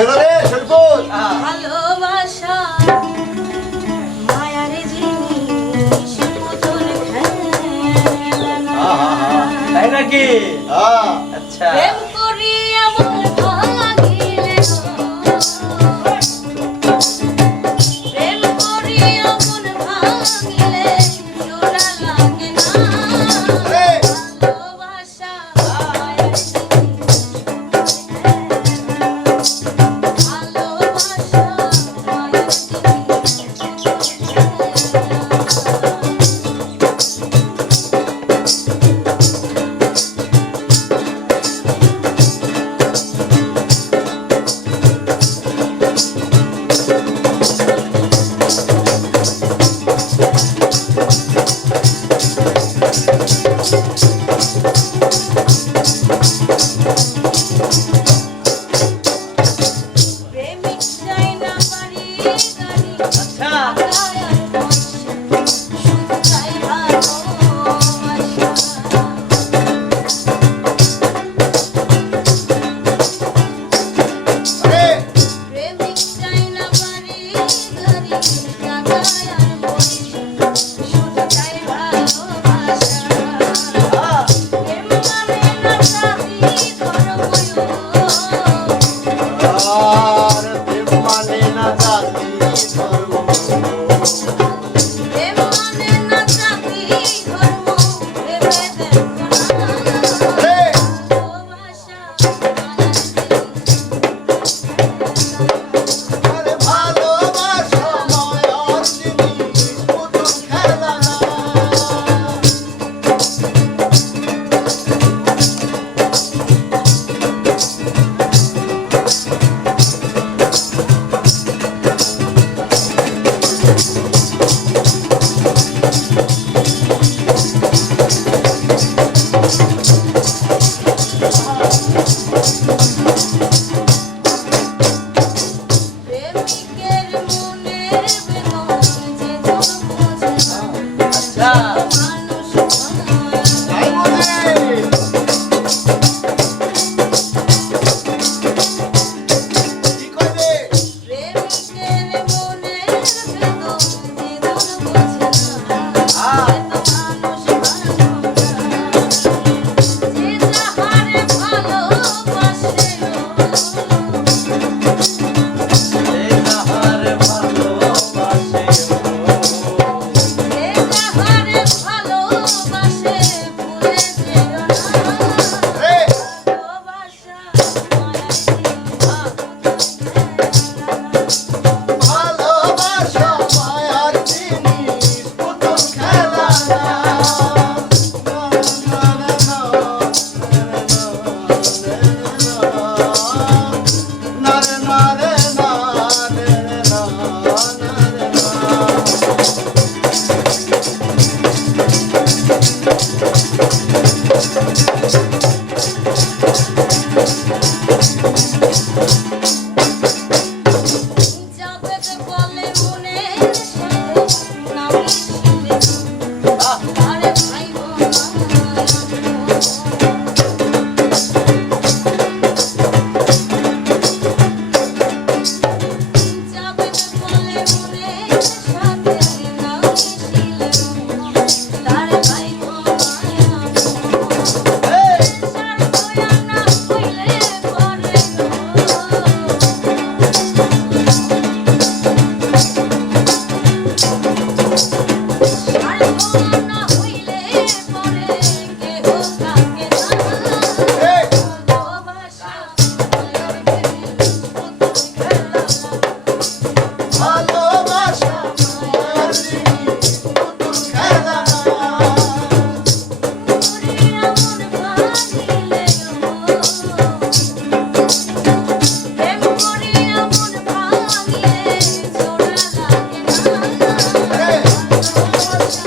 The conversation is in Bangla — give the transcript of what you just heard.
হলো রে সৈকত? ভালোবাসা মায়ার জিনিস মতন খেলা। তাই নাকি? আচ্ছা প্রেম করিয়া মন ভাঙিলে প্রেম করিয়া মন ভাঙিলে জোড়া লাগে না। ভালোবাসা মায়ার প্রেমিক চাই না বাড়ি গাড়ি আচ্ছা শুধু চাই ভালোবাসা। প্রেমিক চাই না বাড়ি গাড়ি টাকা আর পয়সা শুধু চাই ভালোবাসা। প্রেম মানে না জাতি ধর্ম আর প্রেম মানে না জাতি ধর্ম। প্রেম মানে না জাতি ধর্ম ভেবে দেখো না। ভালোবাসা আরে ভালোবাসা মায়ার জিনিস মতন খেলা না। প্রেমিকের মনের বেদনা যে জন বোঝে না। আচ্ছা মানুষ তাই বলে কি কইবে? প্রেমিকের মনের বেদনা যে জন বোঝে না। মানুষ যে যাহারে ভালোবাসে এই তাহার ভালোবাসে যে যাহারে ভালোবাসে ভুলে যেও না। রে ভালোবাসা ভালোবাসা মায়ার জিনিস মতন খেলা না। না রে না রে না রে না না রে না। জগৎ বলে মনের সাথে না মিশিলে তারে ভাইব জগৎ বলে মনের সাথে না মিশিলে তারে ভাইব সার দয়া না হইলে পরে না হইলে পরে কেহ থাকে না। ভালোবাসা মায়ার জিনিস ভালোবাসা মায়ার জিনিস মতন খেলা না। করিয়া মন ভাঙিলে প্রেম করিয়া মন ভাঙিলে জোড়া লাগে না। ভালোবাসা